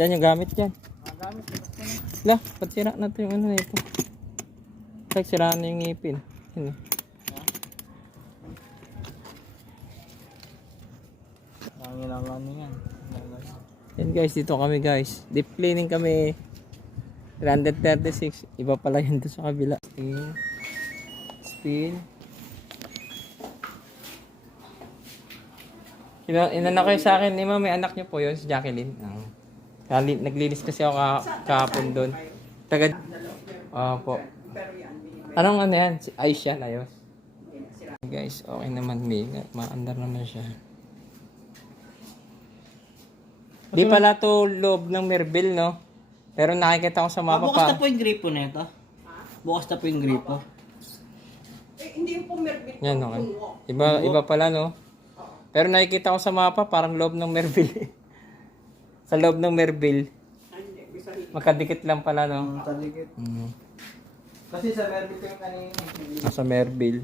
Yan yung gamit yan. Gamit. Lah, ba't sira natin yung ano na ito? Like, siraan na yung ngipin. Yun. Nangilangan yan. Yan guys, dito kami guys. Deep cleaning kami. 136. Iba pala yun doon sa kabila. Steel. Inana kayo sa akin, Lima, may anak niyo po yun, si Jacqueline. Naglinis kasi ako kahapon doon. Taga... Opo. Anong ano yan? Ayos yan, ayos. Guys, okay naman, may maandar naman siya. Di pala to loob ng Merville, no? Pero nakikita ko sa mapa bukas na po yung gripo na ito. Bukas na po yung gripo. Hindi yung po Merville. Yan, okay. Iba pala, no? Pero nakikita ko sa mapa, parang loob ng Merville. Sa loob ng Merville. Makadikit lang pala, no? Talikit. Kasi sa Merville ko yung kanina. Sa Merville.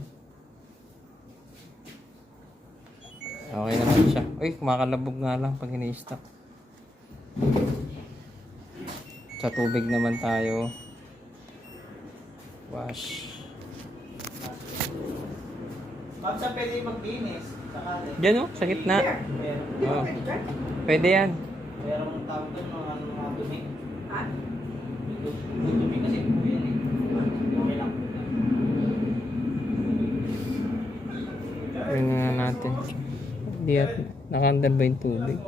Okay naman siya. Uy, kumakalabog nga lang pag ini-stop. Sa tubig naman tayo. Wash. Ma'am, saan pwede maglinis? Sakali. Diyan, oh, sa gitna. Meron. Oh. Pwede yan. Merong tawag doon mga dumi. Ha? May dumi kasi po yan eh. Okay lang. Tingnan nga natin. Hindi at nakaandar ba yung tubig?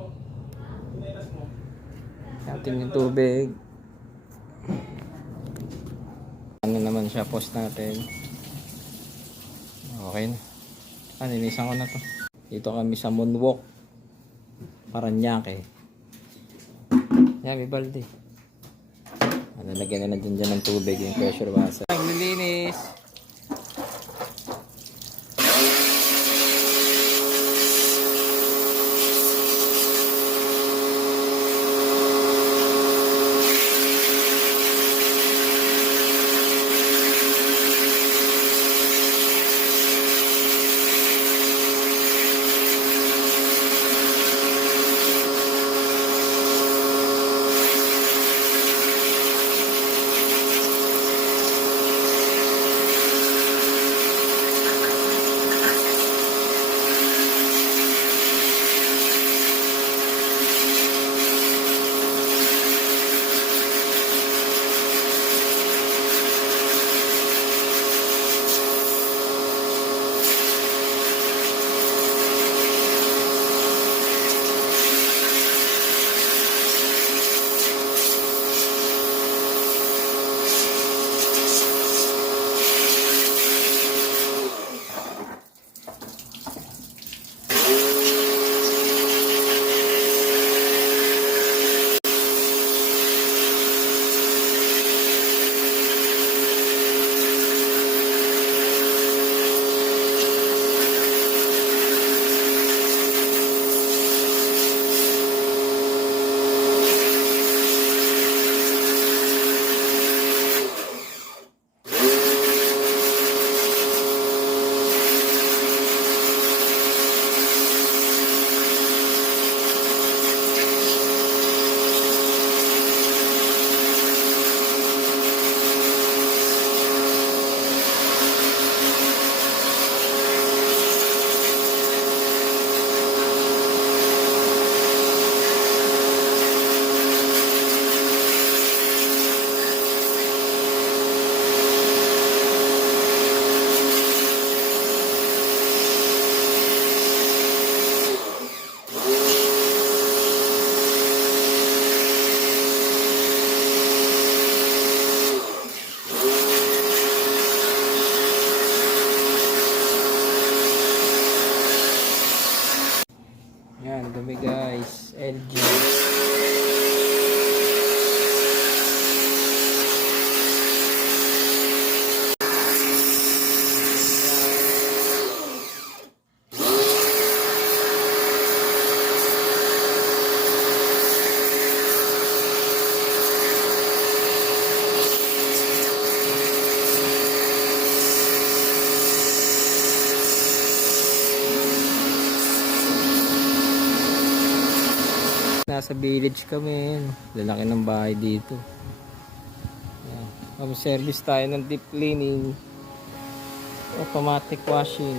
Natin yung tubig. Ano naman siya, post natin. Okay na. Ninisan ko na to. Dito kami sa Moonwalk. Paranaque. Yan, may balde. Nalagyan na dyan ng tubig yung pressure washer. Naglilinis. nasa village kami. Lalaki ng bahay dito. Yan. Home service tayo ng deep cleaning. Automatic washing.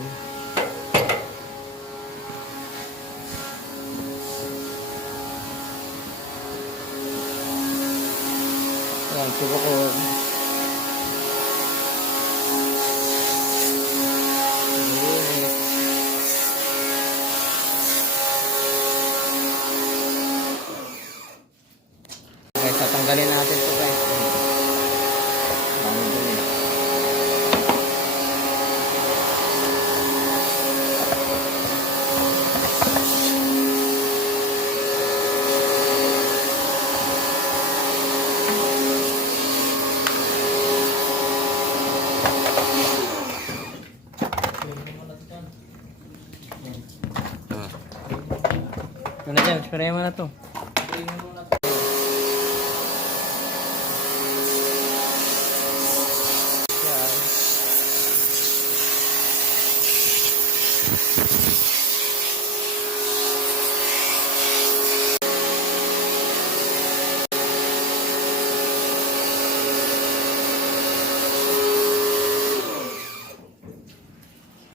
Yan, subo ko. Okay, tatanggalin natin ito guys. Dami dun eh. Ito na dyan, spray mo na to.